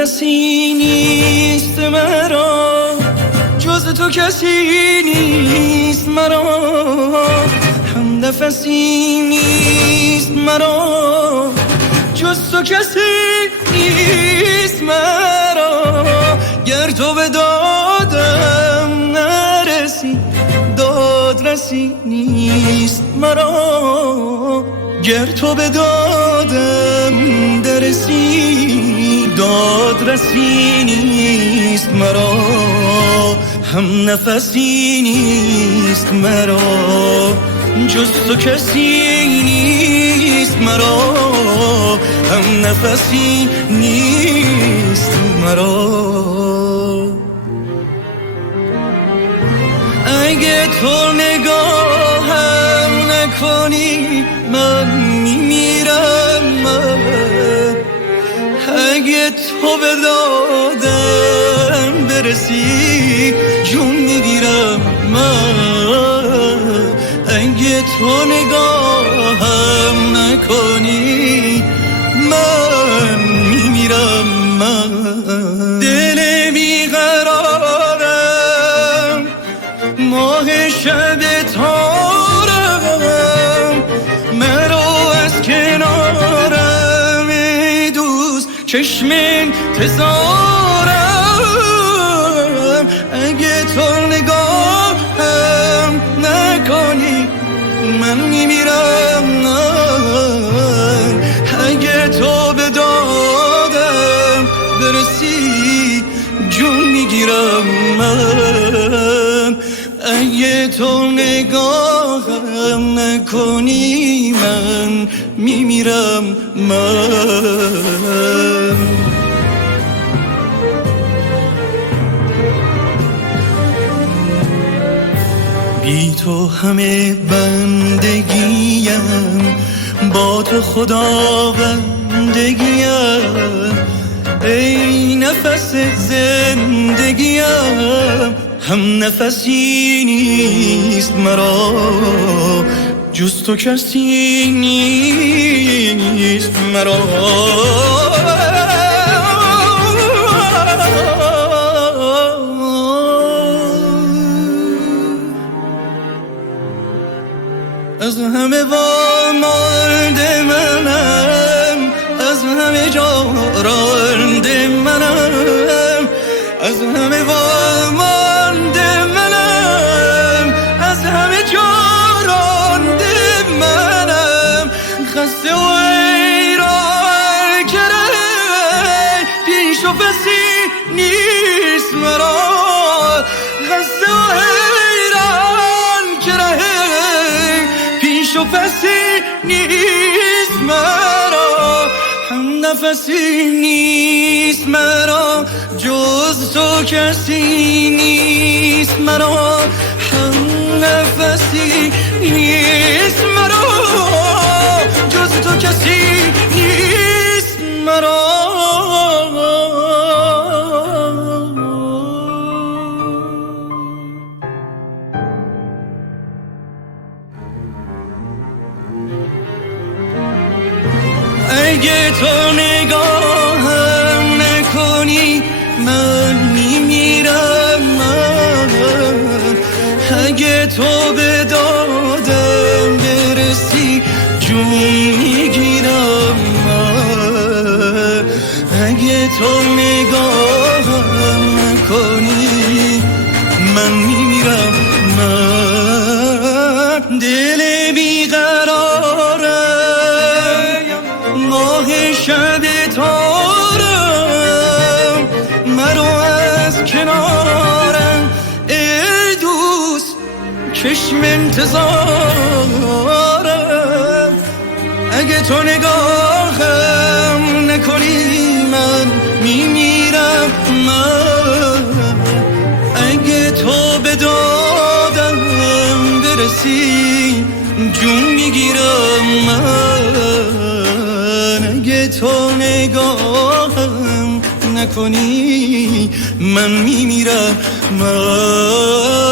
نفسی نیست مرا جز تو کسی نیست مرا هم نفسی نیست مرا جز تو کسی نیست مرا گر تو به دادم نرسی دادرسی نیست مرا گر تو به دادم درسی دادرسی نیست مرا هم نفسی نیست مرا جز تو کسی نیست مرا هم نفسی نیست مرا اگه تو نگاهم نکنی من میمیرم من اگه تو به دادم برسی جون میگیرم من اگه تو نگاهم نکنی من میمیرم من دل بیقرارم ماه شب تارم مرا از کنارم ای دوست چشم انتظارم اگه تو نگاهم نکنی من میمیرم اگه تو به دادم برسی جون میگیرم من اگه تو نگاهم نکنی من میمیرم من بی تو همه بندگیم با تو خدا بندگیم ای نفس زندگیم هم نفسی نیست مرا جز تو کسی نیست مرا از همه وامانده منم از همه جا رانده منم از همه وامانده منم از همه جا رانده منم خسته و ایران کرده پیش و پسی نیست مرا خسته و ایران کرده پیش و پسی نیست مرا هم نفسی نیست مرا جز تو کسی نیست مرا هم نفسی نیست مرا جز تو کسی نیست مرا اگه تو نگاهم نکنی من میمیرم من اگه تو به دادم برسی جون میگیرم من اگه تو نگاهم نکنی من میمیرم من دل بیقرارم ماه شب تارم مرو از کنارم ای دوست چشم انتظارم اگه تو نگاهم نکنی من میمیرم من اگه تو به دادم برسی جون میگیرم من اگه تو نگاهم نکنی من میمیرم من